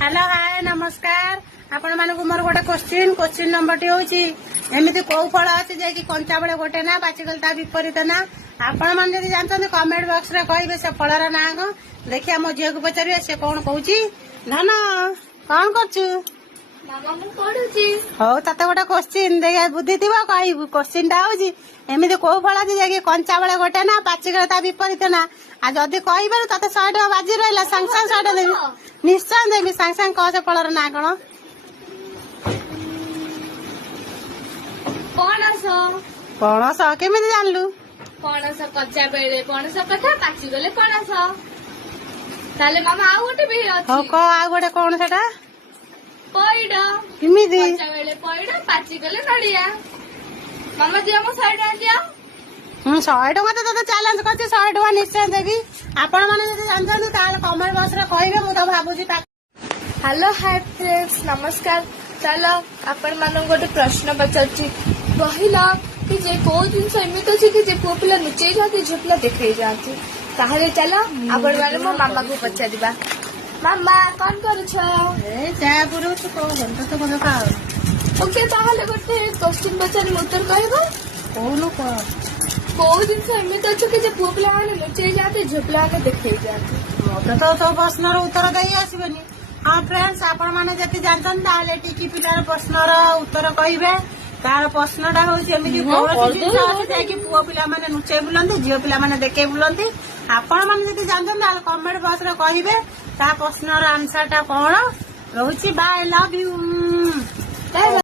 Hello hi नमस्कार आपण मानक मोर गोटे क्वेश्चन नंबर टी होची एमिति को फल अच्छे जे कंचा बेले गोटे ना पाचिगल ता विपरीत ना आपण मान जदि जानते कमेंट बॉक्स रे कहिबे से फलर ना को देखिया मो झियो को पचारिए से कौन कहूची धन कौन करछु मामा मु पढुची हो तते गोटे क्वेश्चन देखा बुद्धि थिबो कहबू क्वेश्चन ता होची एमिति को फल अच्छे जे कंचा बेले गोटे ना पाचिगल ता विपरीत ना आ जदि कहिबारु तते 100 टका बाजी रहला संग संग 100 टका देबी निश्चय देबी संग संग कह से फलर ना कोन पणस पणस केमिति जानलु पणस कच्चा बेले पणस कथा पाची गले पणस ताले मामा आउ गोटे भी हो अछि क आ गोटे कोन सेटा पइड केमिति कच्चा बेले पइड पाची गले नडिया मामा दिया मो 100 टका दिया 100 टका तो तते चैलेंज करछि 100 टका निश्चय देबी आपण माने जदि जानछन ताले कमेंट बॉक्स रे कहिबे मु तो भाबुछि हेलो हाय फ्रेंड्स नमस्कार चलो आपण मानन गोटे प्रश्न पचारछि पहिला कि जे को जिंस एमित अछि कि जे पुओ पिला नुचेई जाती झियो पिला देखै जाती ताहले चलो आपण माने मो मामा को पचारिबा मामा कोन करू छ ए जा पुरो तो को घंटा तो कोन का ओके ताहले गोटे क्वेश्चन पचारि उत्तर कहबो कोन को को जिंस एमित अछि कि जे पुओ पिला माने नुचेई जाती झियो पिला माने देखै जाती मते तो प्रश्न रो उत्तर देई आसीबेनी हाँ फ्रेंड्स आपण माने जति जानछन ताले टिकी पिलार प्रश्नर उत्तर कहिबे तार प्रश्नटा होची एमिति कोनोसी जिंस अछि जे कि पुओ पिला माने नुचे बुलंती झियो पिला माने देखे बुलंती आपण माने जति जानछन ताले कमेंट बॉक्स रे कहिबे ता प्रश्नर आंसर टा कोन रहउची बाय लव यू।